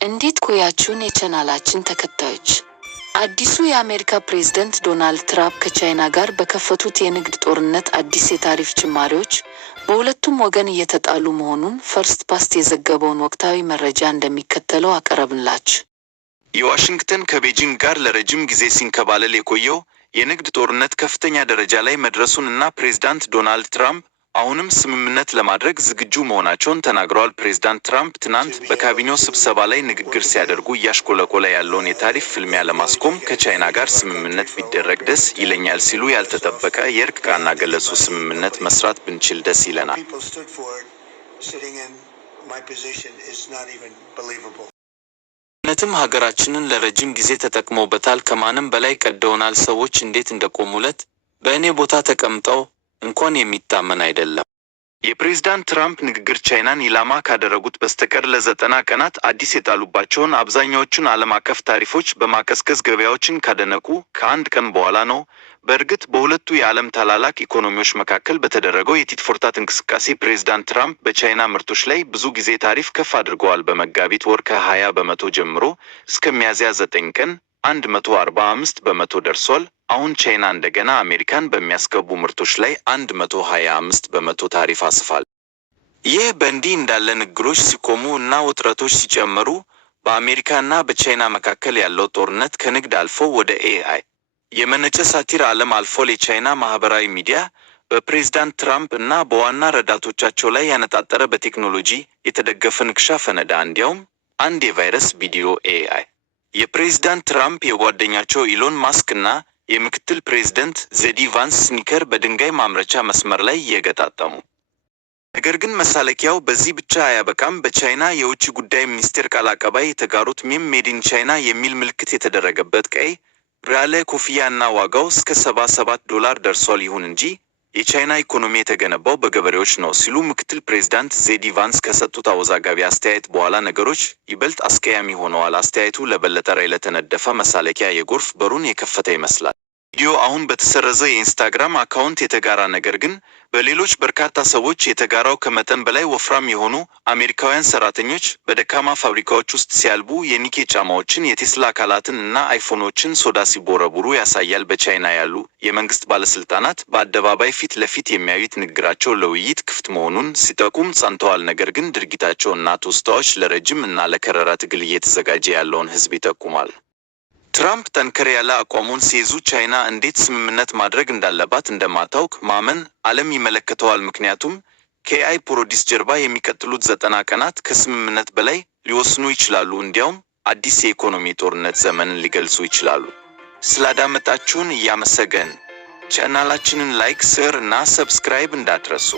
እንዴት ቆያችሁን የቻናላችን ተከታዮች? አዲሱ የአሜሪካ ፕሬዝዳንት ዶናልድ ትራምፕ ከቻይና ጋር በከፈቱት የንግድ ጦርነት አዲስ የታሪፍ ጭማሪዎች በሁለቱም ወገን እየተጣሉ መሆኑን ፈርስት ፖስት የዘገበውን ወቅታዊ መረጃ እንደሚከተለው አቀረብንላችሁ። የዋሽንግተን ከቤጂንግ ጋር ለረጅም ጊዜ ሲንከባለል የቆየው የንግድ ጦርነት ከፍተኛ ደረጃ ላይ መድረሱን እና ፕሬዝዳንት ዶናልድ ትራምፕ አሁንም ስምምነት ለማድረግ ዝግጁ መሆናቸውን ተናግረዋል። ፕሬዝዳንት ትራምፕ ትናንት በካቢኔው ስብሰባ ላይ ንግግር ሲያደርጉ እያሽቆለቆለ ያለውን የታሪፍ ፍልሚያ ለማስቆም ከቻይና ጋር ስምምነት ቢደረግ ደስ ይለኛል ሲሉ ያልተጠበቀ የእርቅ ቃና ገለጹ። ስምምነት መስራት ብንችል ደስ ይለናል። ነትም ሀገራችንን ለረጅም ጊዜ ተጠቅመውበታል። ከማንም በላይ ቀደውናል። ሰዎች እንዴት እንደቆሙለት በእኔ ቦታ ተቀምጠው እንኳን የሚታመን አይደለም። የፕሬዝዳንት ትራምፕ ንግግር ቻይናን ኢላማ ካደረጉት በስተቀር ለ90 ቀናት አዲስ የጣሉባቸውን አብዛኛዎቹን ዓለም አቀፍ ታሪፎች በማቀዝቀዝ ገበያዎችን ካደነቁ ከአንድ ቀን በኋላ ነው። በእርግጥ በሁለቱ የዓለም ታላላቅ ኢኮኖሚዎች መካከል በተደረገው የቲት ፎር ታት እንቅስቃሴ ፕሬዝዳንት ትራምፕ በቻይና ምርቶች ላይ ብዙ ጊዜ ታሪፍ ከፍ አድርገዋል። በመጋቢት ወር ከ20 በመቶ ጀምሮ እስከ ሚያዝያ 9 ቀን 145 በመቶ ደርሷል። አሁን ቻይና እንደገና አሜሪካን በሚያስገቡ ምርቶች ላይ 125 በመቶ ታሪፍ አስፋል። ይህ በእንዲህ እንዳለ ንግግሮች ሲቆሙ እና ውጥረቶች ሲጨመሩ በአሜሪካና በቻይና መካከል ያለው ጦርነት ከንግድ አልፎ ወደ ኤአይ የመነጨ ሳቲር ዓለም አልፏል። የቻይና ማህበራዊ ሚዲያ በፕሬዝዳንት ትራምፕ እና በዋና ረዳቶቻቸው ላይ ያነጣጠረ በቴክኖሎጂ የተደገፈ ንክሻ ፈነዳ። እንዲያውም አንድ የቫይረስ ቪዲዮ ኤአይ የፕሬዝዳንት ትራምፕ የጓደኛቸው ኢሎን ማስክ እና የምክትል ፕሬዝዳንት ጄዲ ቫንስ ስኒከር በድንጋይ ማምረቻ መስመር ላይ እየገጣጠሙ። ነገር ግን መሳለቂያው በዚህ ብቻ አያበቃም። በቻይና የውጭ ጉዳይ ሚኒስቴር ቃል አቀባይ የተጋሩት ሜም ሜድ ኢን ቻይና የሚል ምልክት የተደረገበት ቀይ ሪያለ ኮፍያ እና ዋጋው እስከ $77 ደርሷል። ይሁን እንጂ የቻይና ኢኮኖሚ የተገነባው በገበሬዎች ነው ሲሉ ምክትል ፕሬዝዳንት ጄዲ ቫንስ ከሰጡት አወዛጋቢ አስተያየት በኋላ ነገሮች ይበልጥ አስቀያሚ ሆነዋል። አስተያየቱ ለበለጠ ራዕይ ለተነደፈ መሳለቂያ የጎርፍ በሩን የከፈተ ይመስላል። ቪዲዮ አሁን በተሰረዘ የኢንስታግራም አካውንት የተጋራ ነገር ግን በሌሎች በርካታ ሰዎች የተጋራው ከመጠን በላይ ወፍራም የሆኑ አሜሪካውያን ሰራተኞች በደካማ ፋብሪካዎች ውስጥ ሲያልቡ የኒኬ ጫማዎችን፣ የቴስላ አካላትን እና አይፎኖችን ሶዳ ሲቦረቡሩ ያሳያል። በቻይና ያሉ የመንግስት ባለስልጣናት በአደባባይ ፊት ለፊት የሚያዩት ንግግራቸው ለውይይት ክፍት መሆኑን ሲጠቁም ጸንተዋል። ነገር ግን ድርጊታቸው እና ትውስታዎች ለረጅም እና ለከረረ ትግል እየተዘጋጀ ያለውን ህዝብ ይጠቁማል። ትራምፕ ጠንከር ያለ አቋሙን ሲይዙ ቻይና እንዴት ስምምነት ማድረግ እንዳለባት እንደማታውቅ ማመን ዓለም ይመለከተዋል። ምክንያቱም ከኤአይ ፕሮዲስ ጀርባ የሚቀጥሉት 90 ቀናት ከስምምነት በላይ ሊወስኑ ይችላሉ። እንዲያውም አዲስ የኢኮኖሚ ጦርነት ዘመንን ሊገልጹ ይችላሉ። ስላዳመጣችሁን እያመሰገን ቻናላችንን ላይክ፣ ሼር እና ሰብስክራይብ እንዳትረሱ።